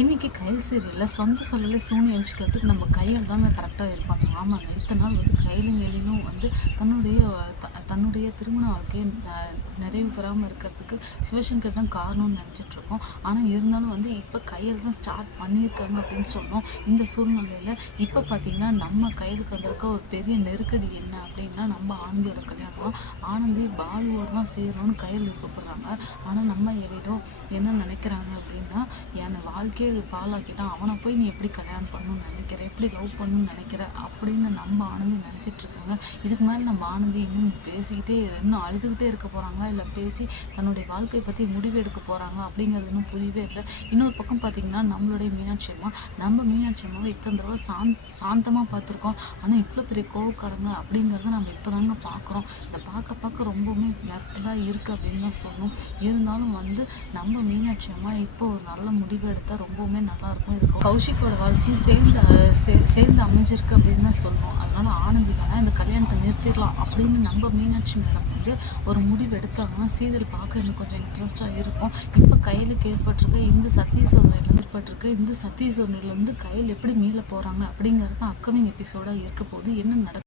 இன்றைக்கி கையல் சீரியலில் சொந்த சொல்லலை சூனி யோசிக்கிறதுக்கு நம்ம கையில் தாங்க கரெக்டாக இருப்பாங்க. ஆமாங்க, இத்தனை நாள் வந்து கையிலும் எழிலும் வந்து தன்னுடைய திருமண வாழ்க்கையை நிறைவு பெறாமல் இருக்கிறதுக்கு சிவசங்கர் தான் காரணம்னு நினச்சிட்ருக்கோம். ஆனால் இருந்தாலும் வந்து இப்போ கையில் தான் ஸ்டார்ட் பண்ணியிருக்காங்க அப்படின்னு சொன்னோம். இந்த சூழ்நிலையில் இப்போ பார்த்திங்கன்னா நம்ம கையிலுக்கு வந்திருக்க ஒரு பெரிய நெருக்கடி என்ன அப்படின்னா, நம்ம ஆனந்தியோட கல்யாணம். ஆனந்தி பாலுவோடு தான் சேரணும்னு கையில் விருப்பப்படுறாங்க. ஆனால் நம்ம எழிலும் என்ன நினைக்கிறாங்க அப்படின்னா, என் வாழ்க்கையை பாழாக்கிட்டான், அவனை போய் நீ எப்படி கல்யாணம் பண்ணணும்னு நினைக்கிற, எப்படி லவ் பண்ணணும்னு நினைக்கிற அப்படின்னு நம்ம ஆனந்தி நினச்சிட்டு இருக்காங்க. இதுக்கு மேலே நம்ம ஆனந்தி இன்னும் பேசிக்கிட்டே இன்னும் அழுதுகிட்டே இருக்க போகிறாங்களா, இல்லை பேசி தன்னுடைய வாழ்க்கையை பற்றி முடிவு எடுக்க போகிறாங்களா அப்படிங்கிறது இன்னும் புரியவே இல்லை. இன்னொரு பக்கம் பார்த்திங்கன்னா, நம்மளுடைய மீனாட்சி அம்மாவை இத்தனை தடவை சாந்தமாக பார்த்துருக்கோம். ஆனால் இவ்வளோ பெரிய கோவக்காரங்க அப்படிங்கிறத நம்ம இப்போ தாங்க பார்க்குறோம். இதை பார்க்க ரொம்பவுமே மிரட்டலாக இருக்குது அப்படின்னு தான் சொல்லணும். இருந்தாலும் வந்து நம்ம மீனாட்சி அம்மா இப்போ ஒரு நல்ல முடிவு எடுத்தால் ரொம்பவுமே நல்லாயிருக்கும். இது கௌஷிக்கோட வாழ்க்கையும் சேர்ந்து அமைஞ்சிருக்கு அப்படின்னு தான் சொல்லணும். அதனால் ஆனந்தி வேணால் இந்த கல்யாணத்தை நிறுத்திடலாம் அப்படின்னு நம்ம மீனாட்சி மேடம் வந்து ஒரு முடிவு எடுத்தாங்கன்னா சீரியல் பார்க்க எனக்கு கொஞ்சம் இன்ட்ரெஸ்ட்டாக இருக்கும். இப்போ கையிலுக்கு ஏற்பட்டிருக்க இந்த சத்தீஸ்வரனிலேருந்து கையில் எப்படி மீள போகிறாங்க அப்படிங்கிறது தான் அப்கமிங் எபிசோடாக இருக்க போது என்ன நடக்கும்.